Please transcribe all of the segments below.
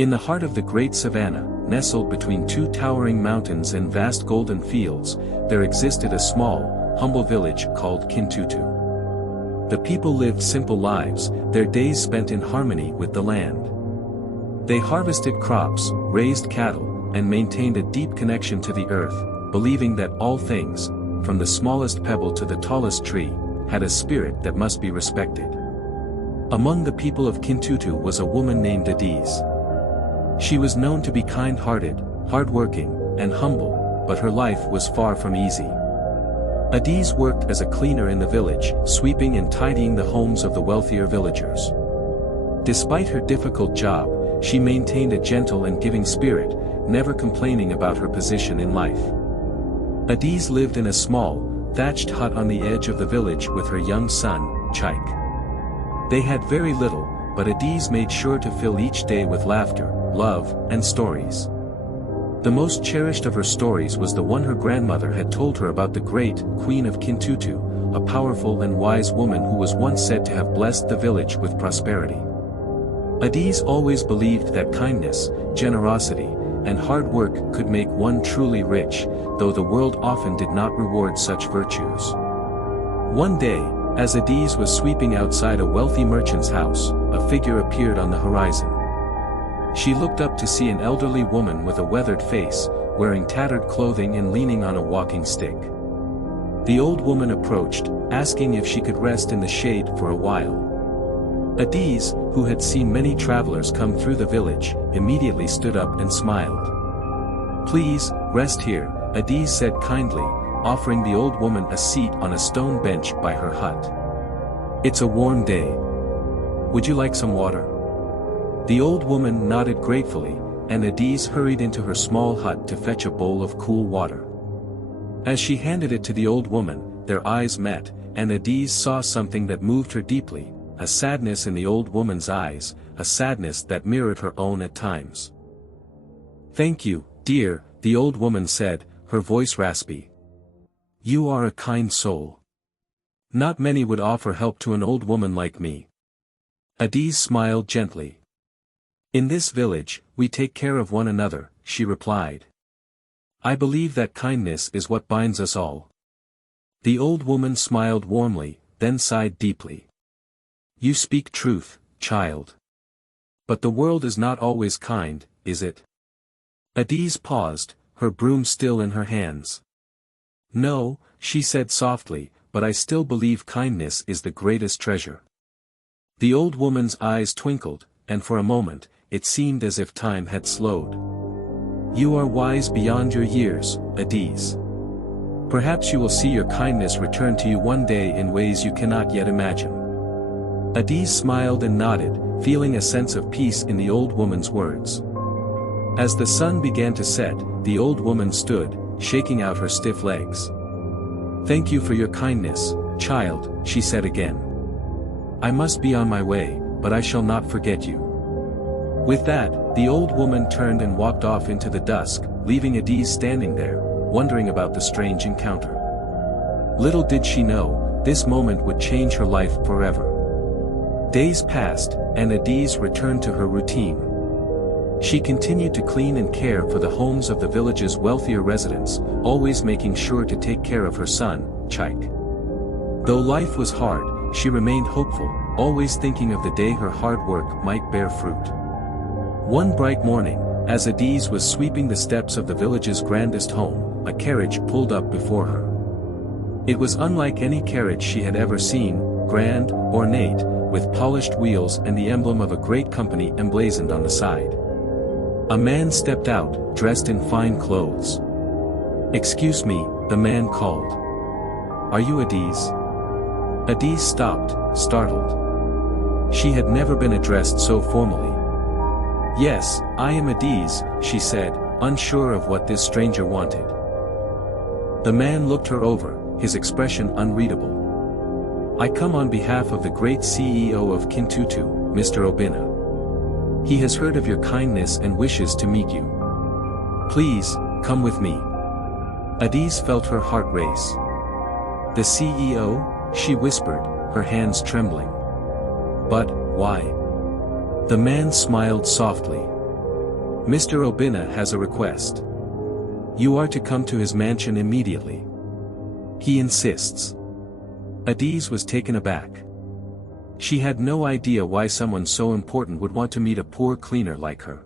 In the heart of the great savannah, nestled between two towering mountains and vast golden fields, there existed a small, humble village called Kintutu. The people lived simple lives, their days spent in harmony with the land. They harvested crops, raised cattle, and maintained a deep connection to the earth, believing that all things, from the smallest pebble to the tallest tree, had a spirit that must be respected. Among the people of Kintutu was a woman named Adiz. She was known to be kind-hearted, hard-working, and humble, but her life was far from easy. Adiz worked as a cleaner in the village, sweeping and tidying the homes of the wealthier villagers. Despite her difficult job, she maintained a gentle and giving spirit, never complaining about her position in life. Adiz lived in a small, thatched hut on the edge of the village with her young son, Chaik. They had very little, but Adiz made sure to fill each day with laughter, love, and stories. The most cherished of her stories was the one her grandmother had told her about the great Queen of Kintutu, a powerful and wise woman who was once said to have blessed the village with prosperity. Adiz always believed that kindness, generosity, and hard work could make one truly rich, though the world often did not reward such virtues. One day, as Adiz was sweeping outside a wealthy merchant's house, a figure appeared on the horizon. She looked up to see an elderly woman with a weathered face, wearing tattered clothing and leaning on a walking stick. The old woman approached, asking if she could rest in the shade for a while. Adiz, who had seen many travelers come through the village, immediately stood up and smiled. "Please, rest here," Adiz said kindly, offering the old woman a seat on a stone bench by her hut. "It's a warm day. Would you like some water?" The old woman nodded gratefully, and Adiz hurried into her small hut to fetch a bowl of cool water. As she handed it to the old woman, their eyes met, and Adiz saw something that moved her deeply, a sadness in the old woman's eyes, a sadness that mirrored her own at times. "Thank you, dear," the old woman said, her voice raspy. "You are a kind soul. Not many would offer help to an old woman like me." Adiz smiled gently. "In this village, we take care of one another," she replied. "I believe that kindness is what binds us all." The old woman smiled warmly, then sighed deeply. "You speak truth, child. But the world is not always kind, is it?" Adiz paused, her broom still in her hands. "No," she said softly, "but I still believe kindness is the greatest treasure." The old woman's eyes twinkled, and for a moment, it seemed as if time had slowed. "You are wise beyond your years, Adiz. Perhaps you will see your kindness return to you one day in ways you cannot yet imagine." Adiz smiled and nodded, feeling a sense of peace in the old woman's words. As the sun began to set, the old woman stood, shaking out her stiff legs. "Thank you for your kindness, child," she said again. "I must be on my way, but I shall not forget you." With that, the old woman turned and walked off into the dusk, leaving Adiz standing there, wondering about the strange encounter. Little did she know, this moment would change her life forever. Days passed, and Adiz returned to her routine. She continued to clean and care for the homes of the village's wealthier residents, always making sure to take care of her son, Chaik. Though life was hard, she remained hopeful, always thinking of the day her hard work might bear fruit. One bright morning, as Adiz was sweeping the steps of the village's grandest home, a carriage pulled up before her. It was unlike any carriage she had ever seen, grand, ornate, with polished wheels and the emblem of a great company emblazoned on the side. A man stepped out, dressed in fine clothes. "Excuse me," the man called. "Are you Adiz?" Adiz stopped, startled. She had never been addressed so formally. "Yes, I am Adiz," she said, unsure of what this stranger wanted. The man looked her over, his expression unreadable. "I come on behalf of the great CEO of Kintutu, Mr. Obina. He has heard of your kindness and wishes to meet you. Please, come with me." Adiz felt her heart race. "The CEO?" she whispered, her hands trembling. "But, why?" The man smiled softly. Mr. Obina has a request. You are to come to his mansion immediately. He insists. Adiz was taken aback. She had no idea why someone so important would want to meet a poor cleaner like her.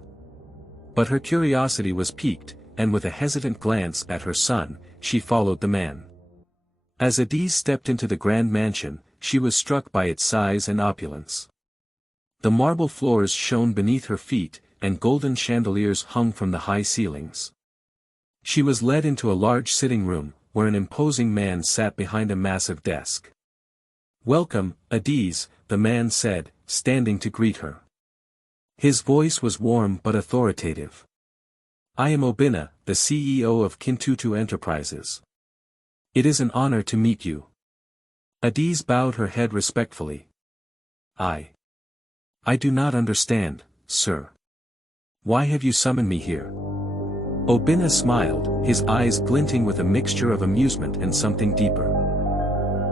But her curiosity was piqued, and with a hesitant glance at her son, she followed the man. As Adiz stepped into the grand mansion, she was struck by its size and opulence. The marble floors shone beneath her feet, and golden chandeliers hung from the high ceilings. She was led into a large sitting room, where an imposing man sat behind a massive desk. "Welcome, Adiz," the man said, standing to greet her. His voice was warm but authoritative. "I am Obina, the CEO of Kintutu Enterprises. It is an honor to meet you." Adiz bowed her head respectfully. I do not understand, sir. Why have you summoned me here?" Obina smiled, his eyes glinting with a mixture of amusement and something deeper.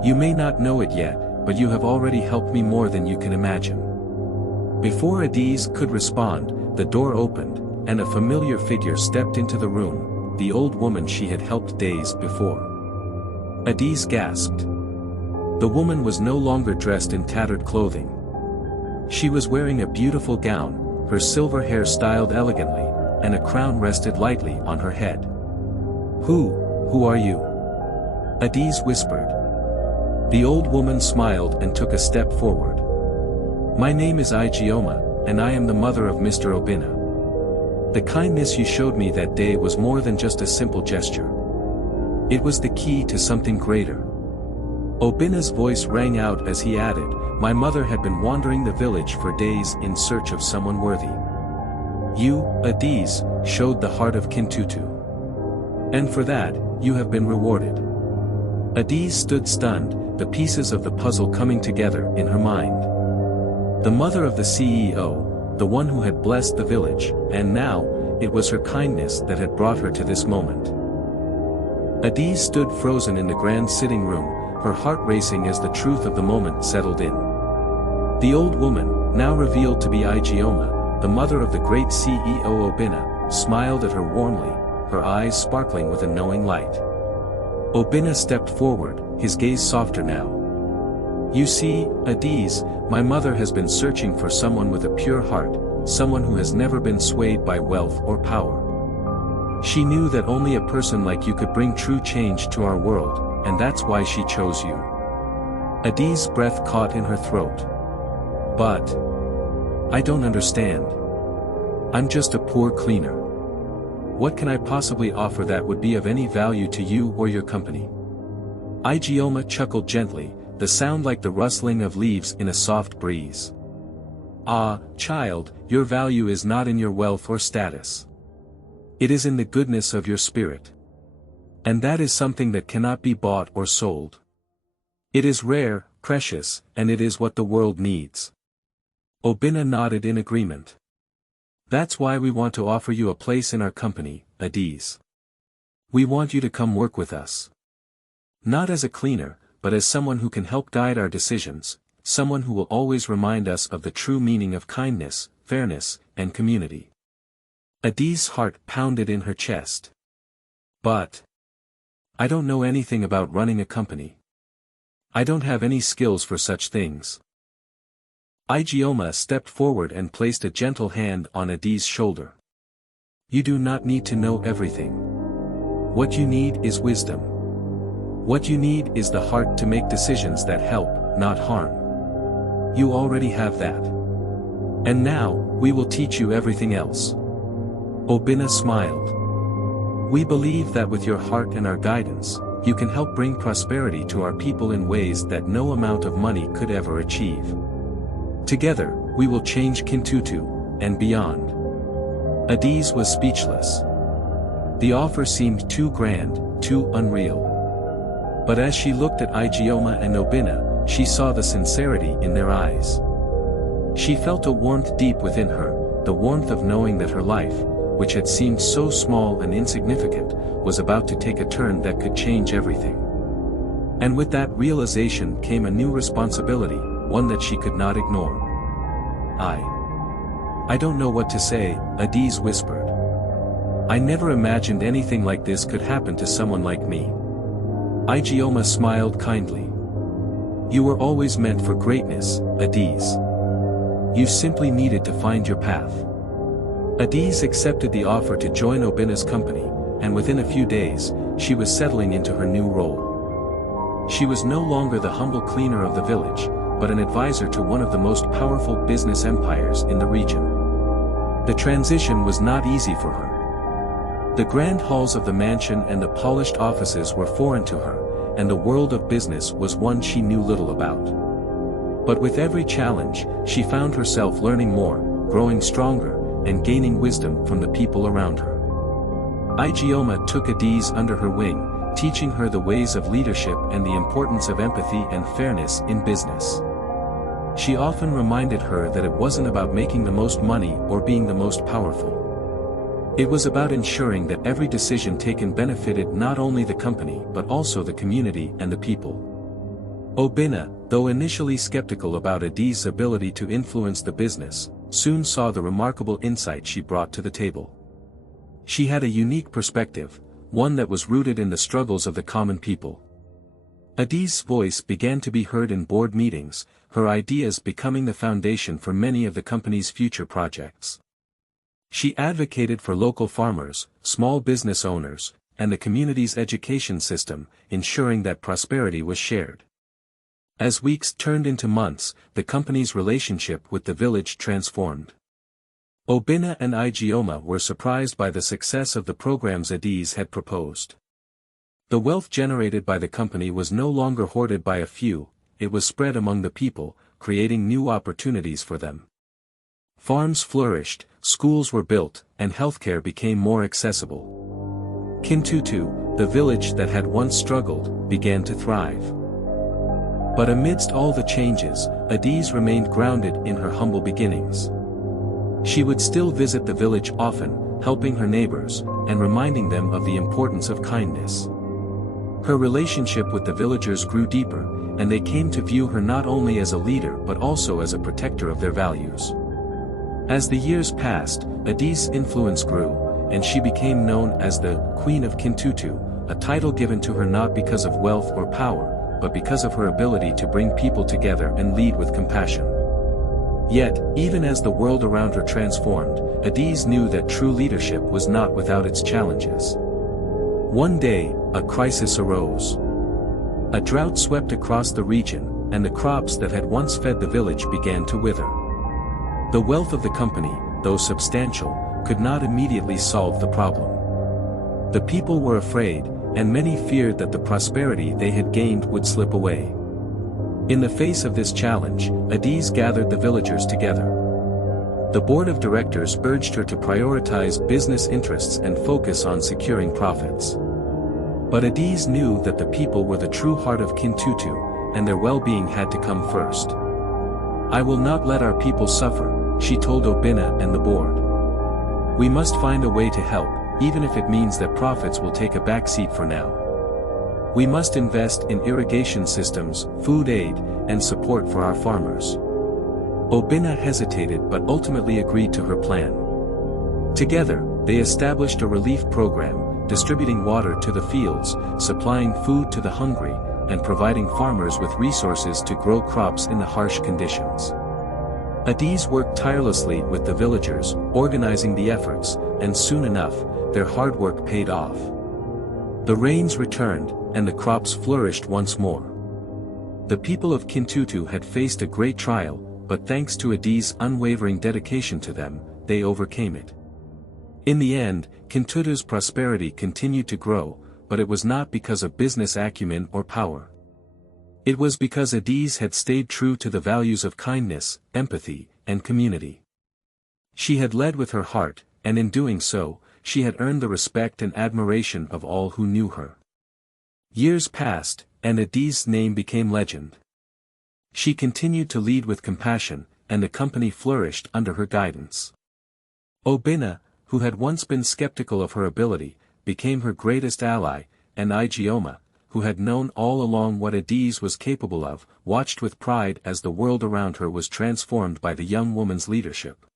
"You may not know it yet, but you have already helped me more than you can imagine." Before Adiz could respond, the door opened, and a familiar figure stepped into the room, the old woman she had helped days before. Adiz gasped. The woman was no longer dressed in tattered clothing. She was wearing a beautiful gown, her silver hair styled elegantly, and a crown rested lightly on her head. Who are you?" Adiz whispered. The old woman smiled and took a step forward. "My name is Igioma, and I am the mother of Mr. Obina. The kindness you showed me that day was more than just a simple gesture. It was the key to something greater." Obina's voice rang out as he added, "My mother had been wandering the village for days in search of someone worthy. You, Adiz, showed the heart of Kintutu. And for that, you have been rewarded." Adiz stood stunned, the pieces of the puzzle coming together in her mind. The mother of the CEO, the one who had blessed the village, and now, it was her kindness that had brought her to this moment. Adiz stood frozen in the grand sitting room, her heart racing as the truth of the moment settled in. The old woman, now revealed to be Igioma, the mother of the great CEO Obina, smiled at her warmly, her eyes sparkling with a knowing light. Obina stepped forward, his gaze softer now. "You see, Adiz, my mother has been searching for someone with a pure heart, someone who has never been swayed by wealth or power. She knew that only a person like you could bring true change to our world, and that's why she chose you." Adiz's breath caught in her throat. "But I don't understand. I'm just a poor cleaner. What can I possibly offer that would be of any value to you or your company?" Igioma chuckled gently, the sound like the rustling of leaves in a soft breeze. "Ah, child, your value is not in your wealth or status. It is in the goodness of your spirit. And that is something that cannot be bought or sold. It is rare, precious, and it is what the world needs." Obina nodded in agreement. "That's why we want to offer you a place in our company, Adiz. We want you to come work with us. Not as a cleaner, but as someone who can help guide our decisions, someone who will always remind us of the true meaning of kindness, fairness, and community." Adiz's heart pounded in her chest. "But I don't know anything about running a company. I don't have any skills for such things." Igioma stepped forward and placed a gentle hand on Adiz's shoulder. "You do not need to know everything. What you need is wisdom. What you need is the heart to make decisions that help, not harm. You already have that. And now, we will teach you everything else." Obina smiled. "We believe that with your heart and our guidance, you can help bring prosperity to our people in ways that no amount of money could ever achieve. Together, we will change Kintutu, and beyond." Adiz was speechless. The offer seemed too grand, too unreal. But as she looked at Igioma and Obina, she saw the sincerity in their eyes. She felt a warmth deep within her, the warmth of knowing that her life, which had seemed so small and insignificant, was about to take a turn that could change everything. And with that realization came a new responsibility, one that she could not ignore. I don't know what to say," Adiz whispered. I never imagined anything like this could happen to someone like me. Ijeoma smiled kindly. You were always meant for greatness, Adiz. You simply needed to find your path. Adiz accepted the offer to join Obina's company, and within a few days, she was settling into her new role. She was no longer the humble cleaner of the village, but an advisor to one of the most powerful business empires in the region. The transition was not easy for her. The grand halls of the mansion and the polished offices were foreign to her, and the world of business was one she knew little about. But with every challenge, she found herself learning more, growing stronger, and gaining wisdom from the people around her. Ijeoma took Adiz under her wing, teaching her the ways of leadership and the importance of empathy and fairness in business. She often reminded her that it wasn't about making the most money or being the most powerful. It was about ensuring that every decision taken benefited not only the company but also the community and the people. Obina, though initially skeptical about Adiz's ability to influence the business, soon saw the remarkable insight she brought to the table. She had a unique perspective, one that was rooted in the struggles of the common people. Adiz's voice began to be heard in board meetings, her ideas becoming the foundation for many of the company's future projects. She advocated for local farmers, small business owners, and the community's education system, ensuring that prosperity was shared. As weeks turned into months, the company's relationship with the village transformed. Obina and Ijeoma were surprised by the success of the programs Adiz had proposed. The wealth generated by the company was no longer hoarded by a few, it was spread among the people, creating new opportunities for them. Farms flourished, schools were built, and healthcare became more accessible. Kintutu, the village that had once struggled, began to thrive. But amidst all the changes, Adiz remained grounded in her humble beginnings. She would still visit the village often, helping her neighbors, and reminding them of the importance of kindness. Her relationship with the villagers grew deeper, and they came to view her not only as a leader but also as a protector of their values. As the years passed, Adiz's influence grew, and she became known as the Queen of Kintutu, a title given to her not because of wealth or power, but because of her ability to bring people together and lead with compassion. Yet, even as the world around her transformed, Adiz knew that true leadership was not without its challenges. One day, a crisis arose. A drought swept across the region, and the crops that had once fed the village began to wither. The wealth of the company, though substantial, could not immediately solve the problem. The people were afraid, and many feared that the prosperity they had gained would slip away. In the face of this challenge, Adiz gathered the villagers together. The board of directors urged her to prioritize business interests and focus on securing profits. But Adiz knew that the people were the true heart of Kintutu, and their well-being had to come first. I will not let our people suffer, she told Obina and the board. We must find a way to help, even if it means that profits will take a backseat for now. We must invest in irrigation systems, food aid, and support for our farmers. Obina hesitated but ultimately agreed to her plan. Together, they established a relief program, distributing water to the fields, supplying food to the hungry, and providing farmers with resources to grow crops in the harsh conditions. Adiz worked tirelessly with the villagers, organizing the efforts, and soon enough, their hard work paid off. The rains returned, and the crops flourished once more. The people of Kintutu had faced a great trial, but thanks to Adiz's unwavering dedication to them, they overcame it. In the end, Kintutu's prosperity continued to grow, but it was not because of business acumen or power. It was because Adiz had stayed true to the values of kindness, empathy, and community. She had led with her heart, and in doing so, she had earned the respect and admiration of all who knew her. Years passed, and Adiz's name became legend. She continued to lead with compassion, and the company flourished under her guidance. Obina, who had once been skeptical of her ability, became her greatest ally, and Ijeoma, who had known all along what Adiz was capable of, watched with pride as the world around her was transformed by the young woman's leadership.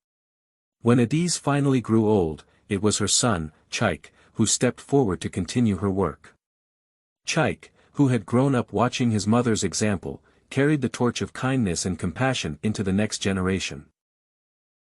When Adiz finally grew old, it was her son, Chike, who stepped forward to continue her work. Chike, who had grown up watching his mother's example, carried the torch of kindness and compassion into the next generation.